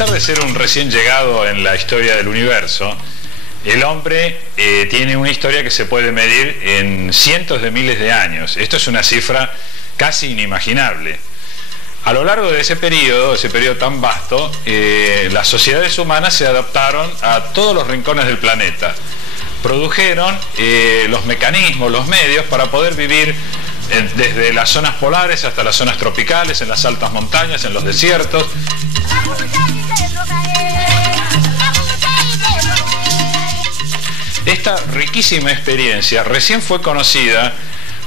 pesar de ser un recién llegado en la historia del universo, el hombre tiene una historia que se puede medir en cientos de miles de años. Esto es una cifra casi inimaginable. A lo largo de ese periodo tan vasto, las sociedades humanas se adaptaron a todos los rincones del planeta. Produjeron los mecanismos, los medios para poder vivir desde las zonas polares hasta las zonas tropicales, en las altas montañas, en los desiertos. Esta riquísima experiencia recién fue conocida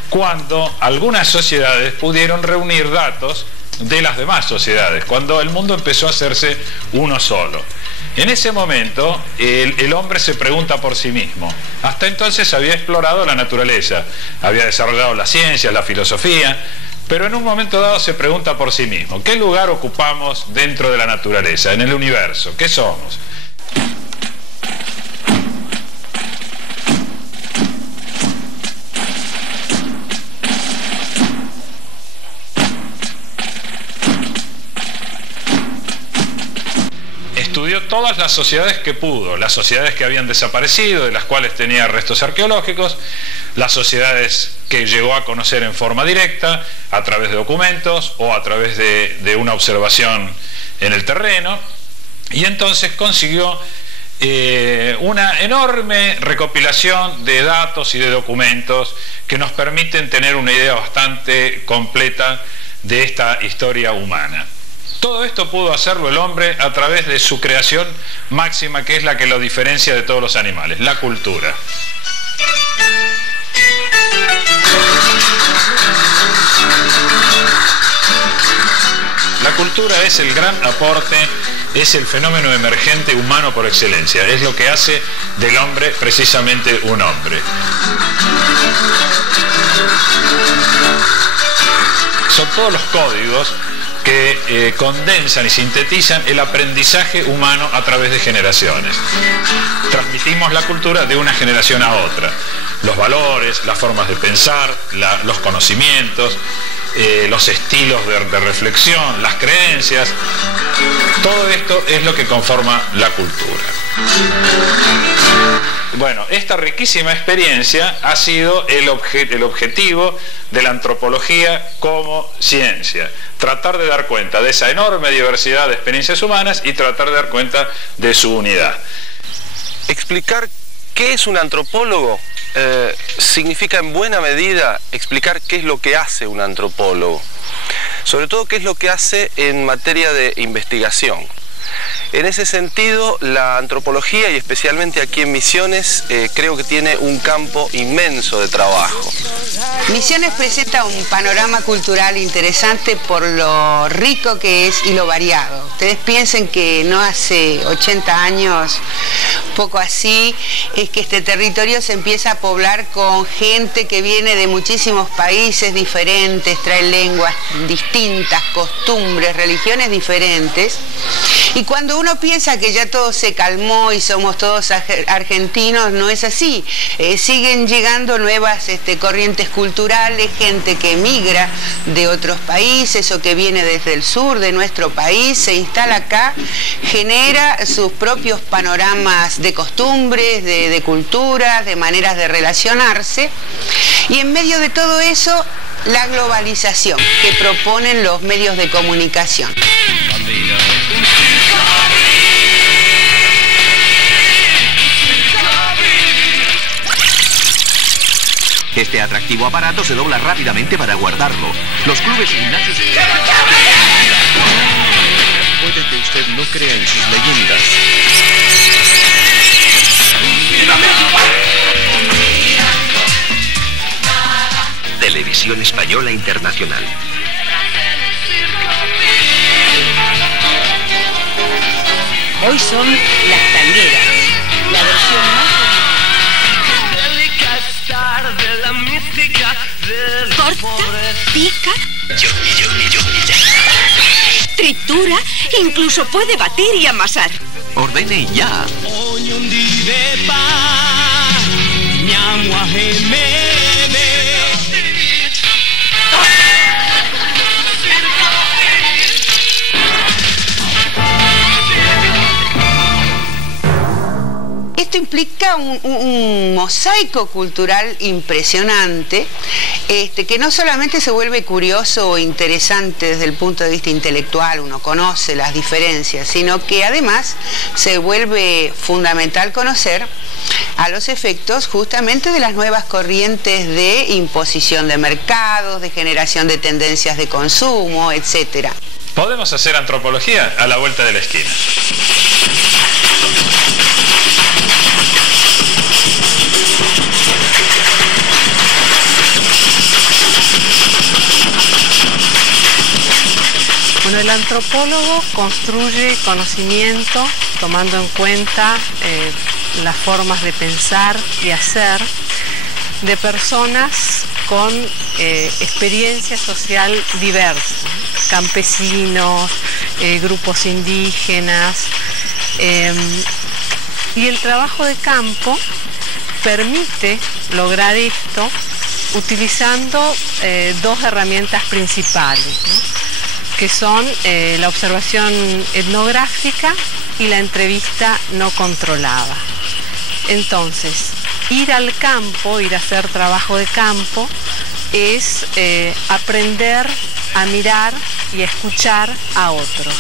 cuando algunas sociedades pudieron reunir datos de las demás sociedades, cuando el mundo empezó a hacerse uno solo. En ese momento el hombre se pregunta por sí mismo. Hasta entonces había explorado la naturaleza, había desarrollado las ciencias, la filosofía, pero en un momento dado se pregunta por sí mismo: ¿qué lugar ocupamos dentro de la naturaleza, en el universo? ¿Qué somos? Estudió todas las sociedades que pudo, las sociedades que habían desaparecido, de las cuales tenía restos arqueológicos, las sociedades que llegó a conocer en forma directa, a través de documentos o a través de una observación en el terreno, y entonces consiguió una enorme recopilación de datos y de documentos que nos permiten tener una idea bastante completa de esta historia humana. Todo esto pudo hacerlo el hombre a través de su creación máxima, que es la que lo diferencia de todos los animales: la cultura. La cultura es el gran aporte, es el fenómeno emergente humano por excelencia, es lo que hace del hombre precisamente un hombre. Son todos los códigos que condensan y sintetizan el aprendizaje humano a través de generaciones. Transmitimos la cultura de una generación a otra. Los valores, las formas de pensar, los conocimientos, los estilos de reflexión, las creencias, todo esto es lo que conforma la cultura. Bueno, esta riquísima experiencia ha sido el objetivo de la antropología como ciencia: tratar de dar cuenta de esa enorme diversidad de experiencias humanas y tratar de dar cuenta de su unidad. Explicar qué es un antropólogo significa en buena medida explicar qué es lo que hace un antropólogo, sobre todo qué es lo que hace en materia de investigación. En ese sentido, la antropología, y especialmente aquí en Misiones, creo que tiene un campo inmenso de trabajo. Misiones presenta un panorama cultural interesante por lo rico que es y lo variado. Ustedes piensen que no hace 80 años, poco así, es que este territorio se empieza a poblar con gente que viene de muchísimos países diferentes, trae lenguas distintas, costumbres, religiones diferentes. Y cuando uno piensa que ya todo se calmó y somos todos argentinos, no es así. Siguen llegando nuevas corrientes culturales, gente que emigra de otros países o que viene desde el sur de nuestro país, se instala acá, genera sus propios panoramas de costumbres, de culturas, de maneras de relacionarse. Y en medio de todo eso, la globalización que proponen los medios de comunicación. Este atractivo aparato se dobla rápidamente para guardarlo. Los clubes y gimnasios... Puede que usted no crea en sus leyendas. Televisión Española Internacional. Hoy son las tangueras, la versión más... Corta, pica, tritura, incluso puede batir y amasar. Ordene ya. queda un mosaico cultural impresionante, que no solamente se vuelve curioso o interesante desde el punto de vista intelectual, uno conoce las diferencias, sino que además se vuelve fundamental conocer a los efectos justamente de las nuevas corrientes de imposición de mercados, de generación de tendencias de consumo, etc. Podemos hacer antropología a la vuelta de la esquina. Bueno, el antropólogo construye conocimiento tomando en cuenta las formas de pensar y hacer de personas con experiencia social diversa, campesinos, grupos indígenas, y el trabajo de campo permite lograr esto utilizando dos herramientas principales, ¿no?, que son la observación etnográfica y la entrevista no controlada. Entonces, ir al campo, ir a hacer trabajo de campo, es aprender a mirar y a escuchar a otros.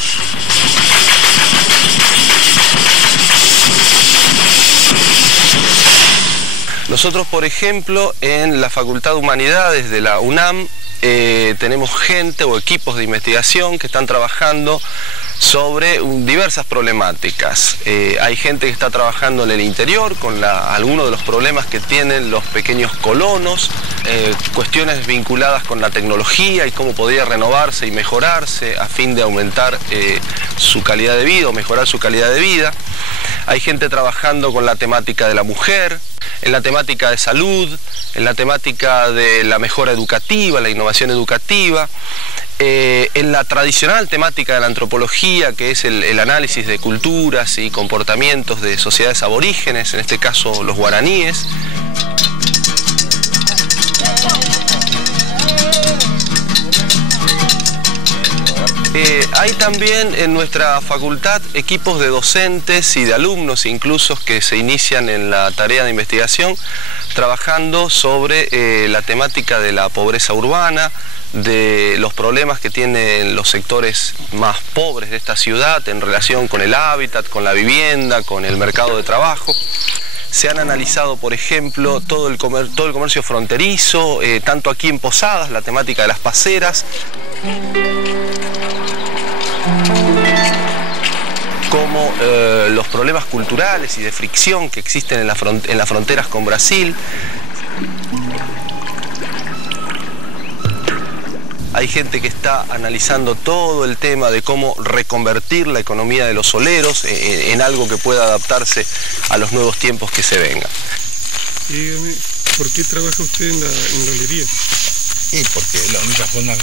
Nosotros, por ejemplo, en la Facultad de Humanidades de la UNAM, tenemos gente o equipos de investigación que están trabajando sobre diversas problemáticas. Hay gente que está trabajando en el interior con algunos de los problemas que tienen los pequeños colonos, cuestiones vinculadas con la tecnología y cómo podría renovarse y mejorarse a fin de aumentar su calidad de vida o mejorar su calidad de vida. Hay gente trabajando con la temática de la mujer, en la temática de salud, en la temática de la mejora educativa, la innovación educativa, en la tradicional temática de la antropología, que es el análisis de culturas y comportamientos de sociedades aborígenes, en este caso los guaraníes. Hay también en nuestra facultad equipos de docentes y de alumnos incluso que se inician en la tarea de investigación trabajando sobre la temática de la pobreza urbana, de los problemas que tienen los sectores más pobres de esta ciudad en relación con el hábitat, con la vivienda, con el mercado de trabajo. Se han analizado, por ejemplo, todo el comercio fronterizo, tanto aquí en Posadas, la temática de las paseras, como los problemas culturales y de fricción que existen en las fronteras con Brasil. Hay gente que está analizando todo el tema de cómo reconvertir la economía de los soleros en algo que pueda adaptarse a los nuevos tiempos que se vengan. Y dígame, ¿por qué trabaja usted en la olería? Sí, porque la única forma,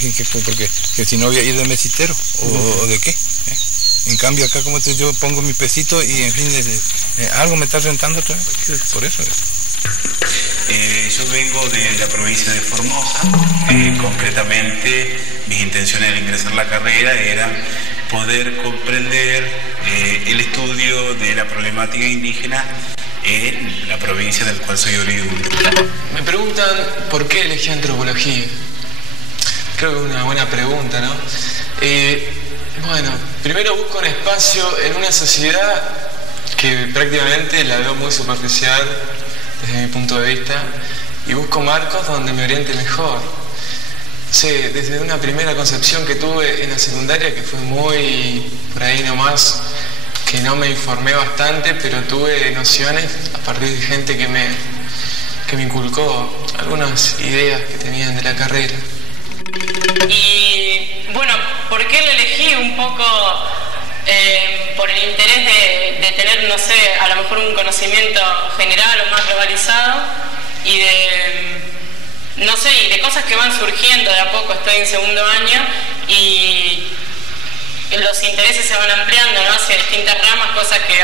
porque si no voy a ir de mesitero, o de qué. En cambio acá como yo pongo mi pesito y en fin, algo me está rentando otra vez, por eso es. Yo vengo de la provincia de Formosa, concretamente mis intenciones al ingresar a la carrera eran poder comprender el estudio de la problemática indígena en la provincia del cual soy oriundo. Me preguntan por qué elegí antropología. Creo que es una buena pregunta, ¿no? Bueno, primero busco un espacio en una sociedad que prácticamente la veo muy superficial desde mi punto de vista y busco marcos donde me oriente mejor. Sí, desde una primera concepción que tuve en la secundaria, que fue muy por ahí nomás, que no me informé bastante, pero tuve nociones a partir de gente que me inculcó algunas ideas que tenían de la carrera. Y bueno, ¿por qué lo elegí? Un poco por el interés de tener, no sé, a lo mejor un conocimiento general o más globalizado y no sé, y de cosas que van surgiendo de a poco. Estoy en segundo año y los intereses se van ampliando, ¿no?, hacia distintas ramas,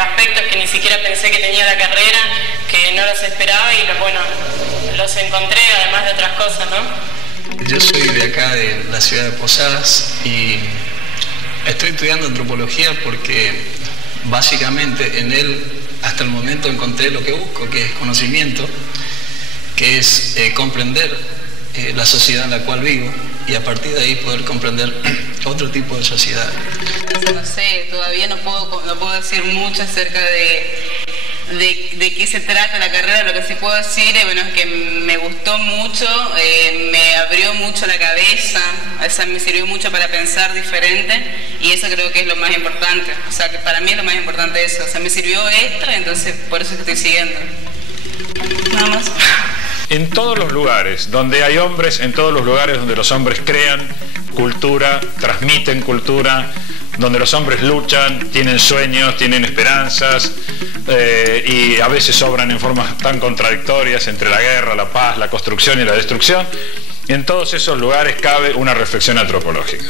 aspectos que ni siquiera pensé que tenía la carrera, que no los esperaba y bueno, los encontré además de otras cosas, ¿no? Yo soy de acá, de la ciudad de Posadas, y estoy estudiando antropología porque básicamente en él hasta el momento encontré lo que busco, que es conocimiento, que es comprender la sociedad en la cual vivo y a partir de ahí poder comprender otro tipo de sociedad. No sé, todavía no puedo decir mucho acerca de qué se trata la carrera. Lo que sí puedo decir bueno, es que me gustó mucho, me abrió mucho la cabeza, o sea, me sirvió mucho para pensar diferente y eso creo que es lo más importante. O sea, que para mí es lo más importante eso. O sea, me sirvió esto, entonces por eso es que estoy siguiendo. Nada más. En todos los lugares donde hay hombres, en todos los lugares donde los hombres crean cultura, transmiten cultura, donde los hombres luchan, tienen sueños, tienen esperanzas y a veces obran en formas tan contradictorias entre la guerra, la paz, la construcción y la destrucción, en todos esos lugares cabe una reflexión antropológica.